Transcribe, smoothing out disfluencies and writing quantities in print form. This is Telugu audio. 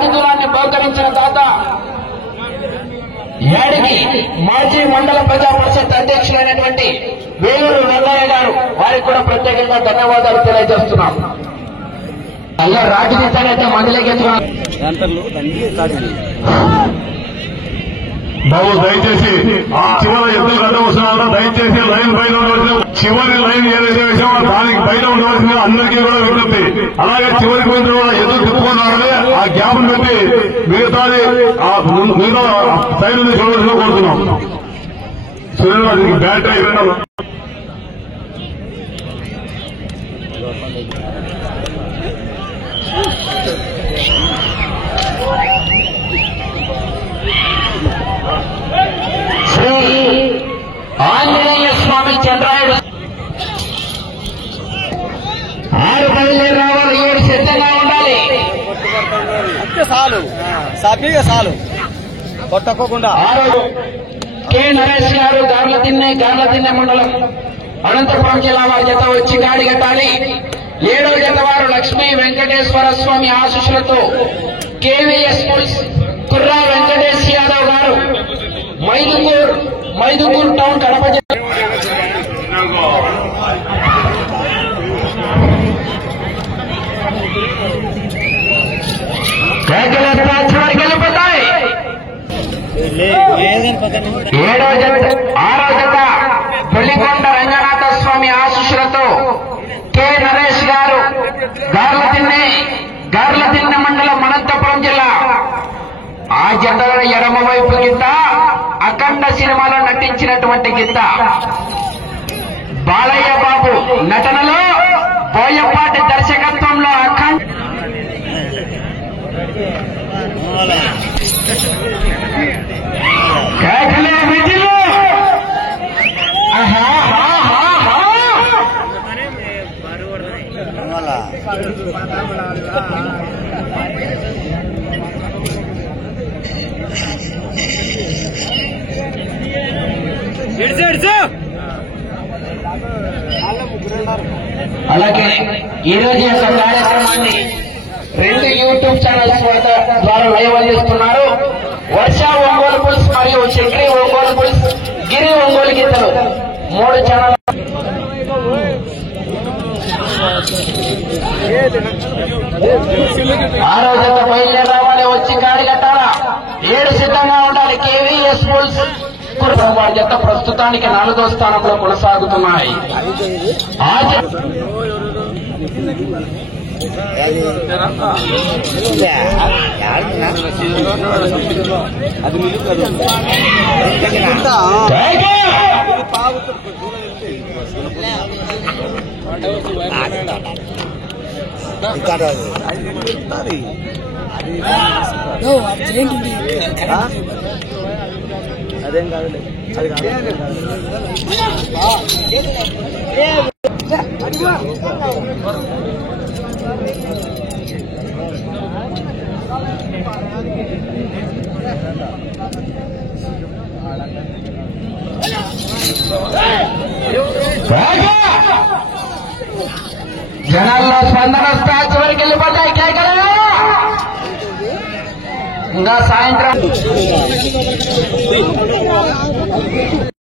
ఆతిథ్యాన్ని బహుకరించిన దాత యాడికి మాజీ మండల ప్రజా పరిషత్ అధ్యక్షులైనటువంటి వేలూరు వెల్లయ్య గారు, వారికి కూడా ప్రత్యేకంగా ధన్యవాదాలు తెలియజేస్తున్నాం. అయ్యా రాజనీతనైతే మందులకి బాబు దయచేసి చివరి ఎద్దులు కట్టవలసిన వాళ్ళు దయచేసి లైన్ పైన ఉండవలసిన చివరి లైన్ ఏదైతే వేసామో దానికి పైన ఉండవలసిన అందరికీ కూడా విజ్ఞప్తి. అలాగే చివరికి పోయిన కూడా ఎద్దులు తిప్పుకున్నారని ఆ గ్యాప్ పెట్టి మిగతాది మిగతా సైడ్ నుంచి చూడవలసిన కోరుతున్నాం. సురేంద్ర బ్యాటరీ ఇవ్వండి. శ్రీ ఆంజనేయ స్వామి చంద్రాయుడు 6 బయలుదేరి రావాలి, 7 సిద్ధంగా ఉండాలి. అంతే చాలు, సభ్యుగా చాలు కొట్టకోకుండా. కె నరేష్ గారు గార్లదిన్నె మండలం అనంతపురం జిల్లా వారి జత వచ్చి గాడి కట్టాలి. 7వ జత వారు లక్ష్మీ వెంకటేశ్వర స్వామి ఆశీస్సులతో కేవీఎస్ పుల్స్ కుర్రా వెంకటేష్ యాదవ్ గారు మైదుకూర్ టౌన్ కడప జిల్లా. చివరికి వెళ్ళిపోతాయి. 6వ జత పెళ్లికొండ రంగనాథ స్వామి ఆశీస్సులతో కె నరేష్ గారు గార్లదిన్నె మండలం అనంతపురం జిల్లా. ఆ జతల ఎడమ వైపు గిత్త అఖండ సినిమాలో నటించినటువంటి గిత్త బాలయ్య బాబు నటనలో, బోయపాటి దర్శకత్వంలో అఖండ విధులు అలాగే ఈ రోజు యొక్క కార్యక్రమాన్ని 2 యూట్యూబ్ ఛానల్స్ ద్వారా లైవ్ అందిస్తున్నారు. వర్ష ఒంగోలు పుల్స్ మరియు చక్రి ఒంగోలు పుల్స్, గిరి ఒంగోలు గీతలు 3 ఛానల్. 6వ జత బయలుదేరి రావాలి, వచ్చి గాడి కట్టాలా. 7 సిద్ధంగా ఉండాలి. కేవీఎస్ పుల్స్ వారి జత ప్రస్తుతానికి 4వ స్థానంలో కొనసాగుతున్నాయి. అదేం కాదులే, అది కాదు. జనాల్లో స్పందన స్టాచ్ వరకు వెళ్ళిపోతాయి. కేకలు ఇంకా సాయంత్రం